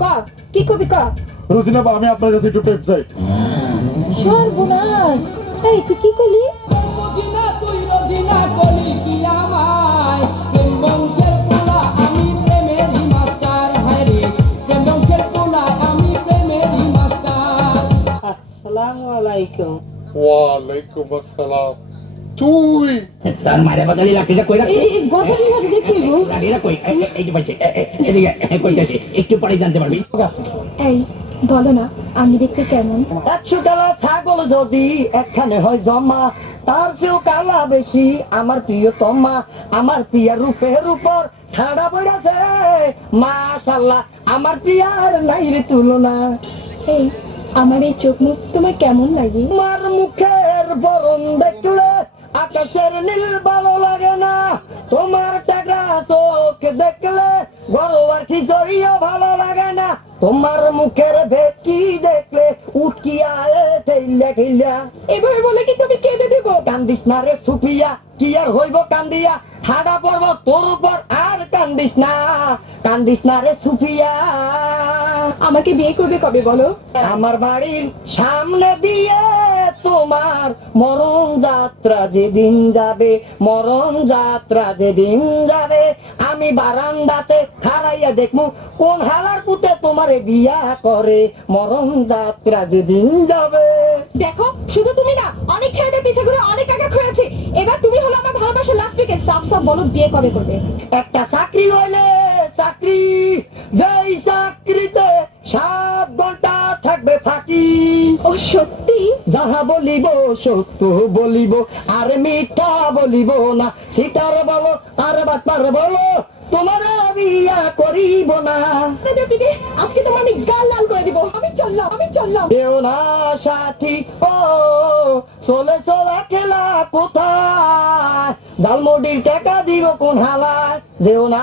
ক কি কবি ক রোজিনা বা আমি আপনার কাছে একটু প্রেম চাই। সর্বনাশ, এই তুই কি করলি? রোজিনা তুই রোজিনা কলি কি আমায়, প্রেম বংশের পোলা আমি প্রেমেরই মাস্টার, হায়রে প্রেম বংশের পোলা আমি প্রেমেরই মাস্টার। আসসালামু আলাইকুম। ওয়ালাইকুম আসসালাম। তুই তার মায়ের বদলি লাঠিটা কই রাখ, এই গজারি হাতে দেখি গো। লাঠিটা কই, এই যে পাইছে, এদিকে কই যাচ্ছে, একটু পরে জানতে পারবি। এই বলো না আমি দেখতে কেমন? 100 কালা ছাগল যদি একখানে হয় জমা, তার চেয়েও কালা বেশি আমার প্রিয় তমা। আমার প্রিয়ার রূপের উপর ঠাড়া পড়েছে মাশাআল্লাহ, আমার প্রিয়ার নাই রে তুলনা। এই আমার এই চোখ মুখ তোমার কেমন লাগে? তোমার মুখের বরণ দেখলে আকাশের নীল ভালো লাগে না, তোমার টাকা চোখ দেখলে গরুয়ার খিচুড়িও ভালো লাগে না, তোমার মুখের ভেটকি দেখলে উটকিয়া ঠেইলা ঠেইলা। এভাবে বলে কি তুমি কেঁদে দেবো? কান্দিস না রে সুফিয়া, কি আর হইব কান্দিয়া, ঠাডা পড়ব তোর উপর আর কান্দিস না, কান্দিস না রে সুফিয়া। আমাকে বিয়ে করবে কবে বলো? আমার বাড়ির সামনে দিয়ে তোমার মরণ যাত্রা যেদিন যাবে, মরণ যাত্রা যেদিন যাবে, আমি বারান্দাতে হারাইয়া দেখমু কোন হালার পুতে তোমারে বিয়া করে, মরণ যাত্রা যেদিন যাবে। দেখো শুধু তুমি না, অনেক ছেলেদের পিছে ঘুরে অনেক আগে খুঁড়েছে। এবার তুমি হলো আমার ভালোবাসার লাস্ট উইকেট। সাফ সাফ বলো বিয়ে কবে করবে? একটা চাকরি হইলে চাকরি, যেই চাকরিতে 7 ঘন্টা থাকবে ফাঁকি। ও সত্যি? যাহা বলিব সত্য বলিব, আর মিথ্যা বলিব না, সিটার বলো আর বাটপার বলো, তোমার বিয়া করিব না। আজকে তোমার আমি গাল লাল করে দিব। আমি চললাম, আমি চললাম। কেউ না সাথী ও চলে চলা খেলা কোথায়, জালমুড়ির টাকা দিব কোন হালায়, যেও না